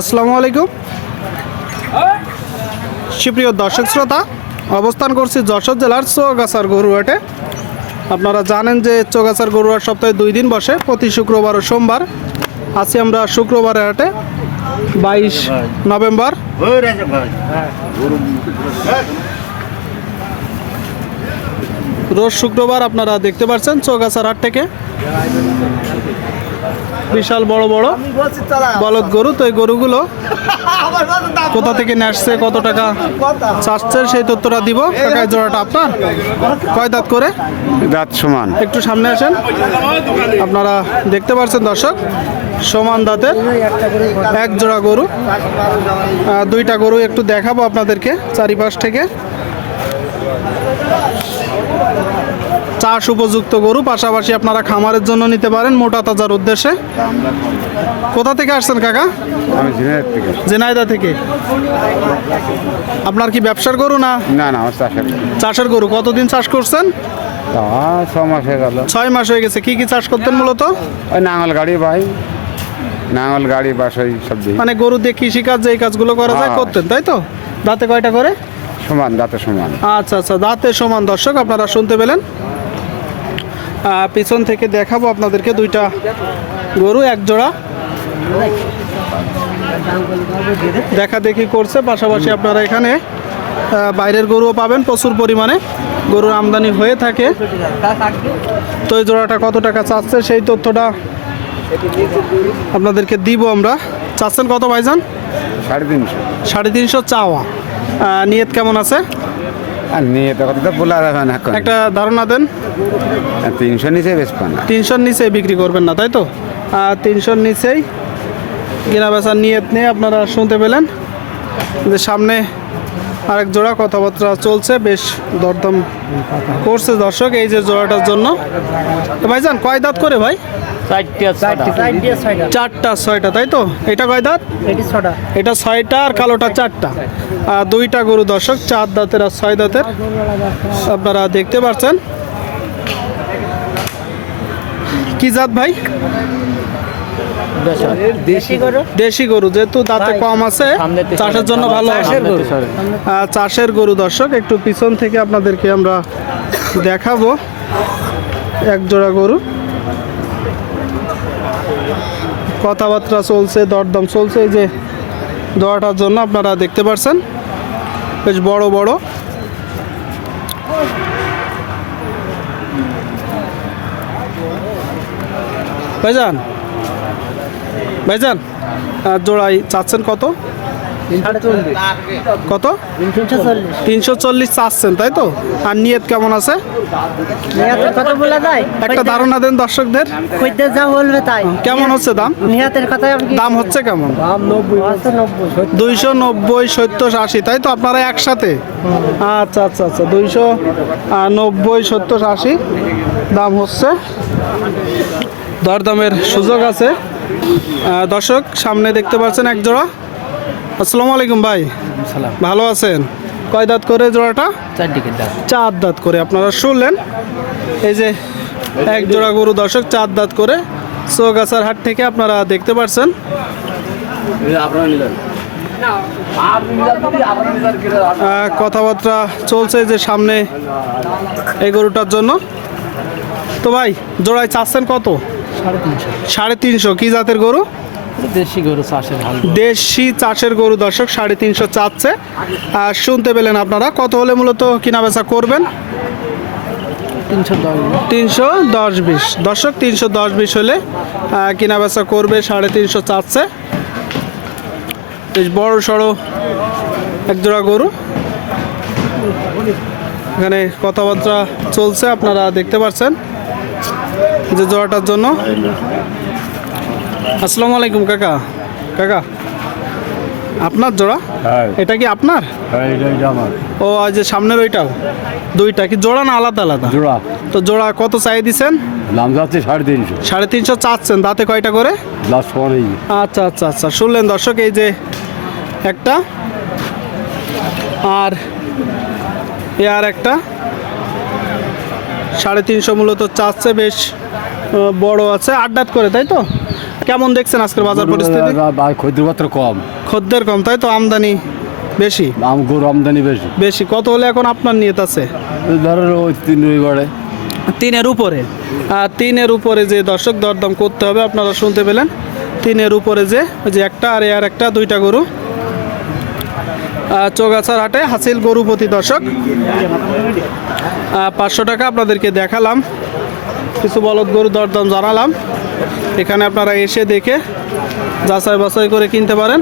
আসসালামু আলাইকুম। সুপ্রিয় দর্শক শ্রোতা, অবস্থান করছি যশোর জেলার চৌগাছার গরুহাটে। আপনারা জানেন যে চৌগাছার গরুহাট সপ্তাহে দুই দিন বসে, প্রতি শুক্রবার ও সোমবার। আছি আমরা শুক্রবারের হাটে, বাইশ নভেম্বর। রোজ শুক্রবার আপনারা দেখতে পাচ্ছেন চৌগাছার হাট থেকে। বিশাল বড় বড় বলদ গরু তো এই গরুগুলো কোথা থেকে নেসছে কত টাকা চাচ্ছে সেই তথ্যটা দিব। কাকায় জোড়াটা আপনার? কয় দাঁত করে? দাঁত সমান। একটু সামনে আসেন। আপনারা দেখতে পাচ্ছেন দর্শক সমান দাঁতের এক জোড়া গরু। দুইটা গরু একটু দেখাবো আপনাদেরকে চারিপাশ থেকে। চাষ উপযুক্ত গরু পাশাপাশি আপনারা খামারের জন্য নিতে পারেন মোটা তাজার উদ্দেশ্যে। কোথা থেকে আসছেন কাকা? আমি জেনাইদা থেকে। আপনার কি ব্যবসার গরু না? না না চাষের গরু। কতদিন চাষ করছেন? হয়ে ছয় মাস হয়ে গেছে। কি কি চাষ করতেন মূলত? ওই নাঙল গাড়ি ভাই। নাঙল গাড়ি বাস ওই সব মানে গরু দিয়ে কৃষিকাজ যে কাজগুলো করা যায় হ্যাঁ। করতেন তাই তো? দাঁতে কয়টা করে? সমান দাঁতে সমান। আচ্ছা আচ্ছা দাঁতে সমান। দর্শক আপনারা শুনতে পেলেন? পিছন থেকে দেখাবো আপনাদেরকে দুইটা গরু এক জোড়া। দেখা দেখি করছে পাশাপাশি আপনারা এখানে বাইরের গরুও পাবেন প্রচুর পরিমাণে। গরুর আমদানি হয়ে থাকে। তো এই জোড়াটা কত টাকা চাচ্ছে সেই তথ্যটা আপনাদেরকে দিব আমরা। চাচ্ছেন কত ভাইজান? সাড়ে তিনশো। সাড়ে তিনশো চাওয়া। নিয়ত কেমন আছে? আর নিয়ে তো কথা তো বলা যাবে না এখন। একটা ধারণা দেন। তিনশো নিচে পান না। তিনশোর নিচে বিক্রি করবেন না তাই তো? তিনশোর নিচেই কেনা বেচার নিয়ত নিয়ে আপনারা শুনতে পেলেন যে সামনে আরেক জোড়া কথাবার্তা চলছে বেশ দরদম করছে দর্শক এই যে জোড়াটার জন্য। তো ভাইজান কয় দাঁত করে ভাই? চারটা ছয়টা। তাই তো? এটা কয় দাঁত? এটা ছয়টা আর কালোটা চারটা। আর দুইটা গরু দর্শক চার দাঁতের আর ছয় দাঁতের। আপনারা দেখতে পাচ্ছেন কি জাত ভাই? দেশি। গরু? যেহেতু দাঁতে কম আছে চাষের জন্য ভালো চাষের গরু চাষের গরু দর্শক একটু পিছন থেকে আপনাদেরকে আমরা দেখাবো। এক জোড়া গরু। কথাবার্তা চলছে, দরদম চলছে, এই যে দোয়াটার জন্য আপনারা দেখতে পারছেন। বেশ বড় বড়। ভাইজান ভাইজান আর জোড়াই চাচ্ছেন কত? কত? তিনশো চল্লিশ। চাচ্ছেন তাই তো? আর নিয়ত কেমন আছে? কথা বলা যায়। একটা ধারণা দেন দর্শকদের। খদ্দের যা বলবে তাই। কেমন হচ্ছে দাম? নিহাতের দাম হচ্ছে কেমন? দুইশো নব্বই। সত্তর আশি তাই তো? আপনারা একসাথে? আচ্ছা আচ্ছা আচ্ছা দুইশো নব্বই সত্তর আশি দাম হচ্ছে। দরদামের সুযোগ আছে। দর্শক সামনে দেখতে পাচ্ছেন এক জোড়া আসসালামু আলাইকুম ভাই। ভালো আছেন? কয় দাঁত করে জোড়াটা? চার দাঁত করে আপনারা শুনলেন? এই যে এক জোড়া গরু দর্শক চার দাঁত করে চৌগাছার হাট থেকে আপনারা দেখতে পাচ্ছেন আহ, কথাবার্তা চলছে যে সামনে এই গরুটার জন্য। তো ভাই জোড়ায় চাচ্ছেন কত? সাড়ে তিনশো। কি জাতের গরু? দেশি গরু চাষের দেশি চাষের গরু দর্শক সাড়ে তিনশো চাচ্ছে। আর শুনতে পেলেন আপনারা কত হলে মূলত কিনা বেচা করবেন? তিনশো দশ বিশ। দর্শক তিনশো দশ বিশ হলে কিনা বেচা করবে সাড়ে তিনশো চাচ্ছে। বেশ বড় সড়ো এক জোড়া গরু। এখানে কথাবার্তা চলছে আপনারা দেখতে পাচ্ছেন যে জোড়াটার জন্য। আসসালামু আলাইকুম কাকা। কাকা আপনার জোড়া? হ্যাঁ। এটা কি আপনার? আমার। ও আজ যে সামনের ওইটাও? দুইটা কি জোড়া না আলাদা আলাদা? জোড়া। তো জোড়া কত চাই দিছেন? দাম যাচ্ছে সাড়ে তিনশো। সাড়ে তিনশো চাচ্ছেন দাঁতে কয়টা করে? আচ্ছা আচ্ছা আচ্ছা শুনলেন দর্শক এই যে একটা আর এ আর একটা। সাড়ে তিনশো মূলত চাচ্ছে বেশ বড় আছে আট দাঁত করে তাই তো? কেমন দেখছেন আজকের বাজার পরিস্থিতি? ক্ষুদ্রপত্র কম। খদ্দের কম তাই তো? আমদানি বেশি? আম গরু আমদানি বেশি। বেশি। কত হলে এখন আপনার নিয়ত আছে? ধরো ওই তিন রবিবারে। তিনের উপরে। আর তিনের উপরে যে দর্শক দরদাম করতে হবে আপনারা শুনতে পেলেন। তিনের উপরে যে ওই যে একটা আর আর একটা দুইটা গরু। চৌগাছার হাটে হাসিল গরু প্রতি দর্শক। পাঁচশো টাকা আপনাদেরকে দেখালাম। কিছু বলদ গরু দরদাম জানালাম। এখানে আপনারা এসে দেখে যাচাই বাছাই করে কিনতে পারেন।